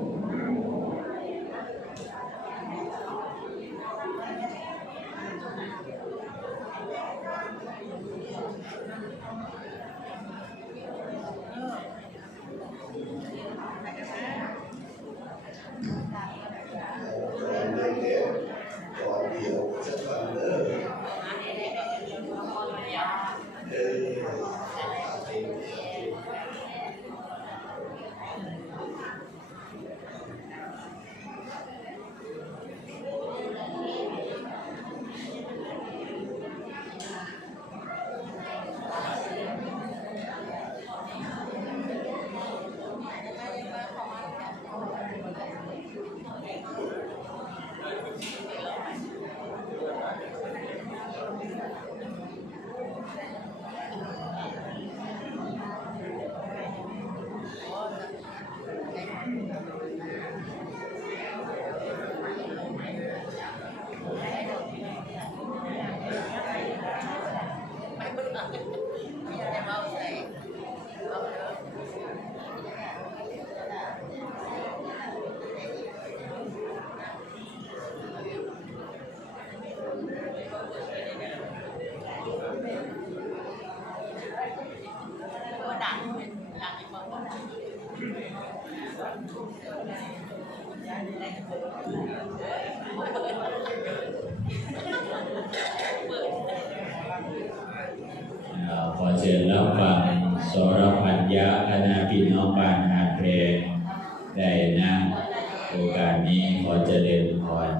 อ่า ขอเชิญรับฟังสรพัญญาคณะพี่น้องบ้านหาเพลง ได้นะโอกาสนี้ขอเจริญพร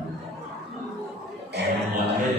ขอรด้วย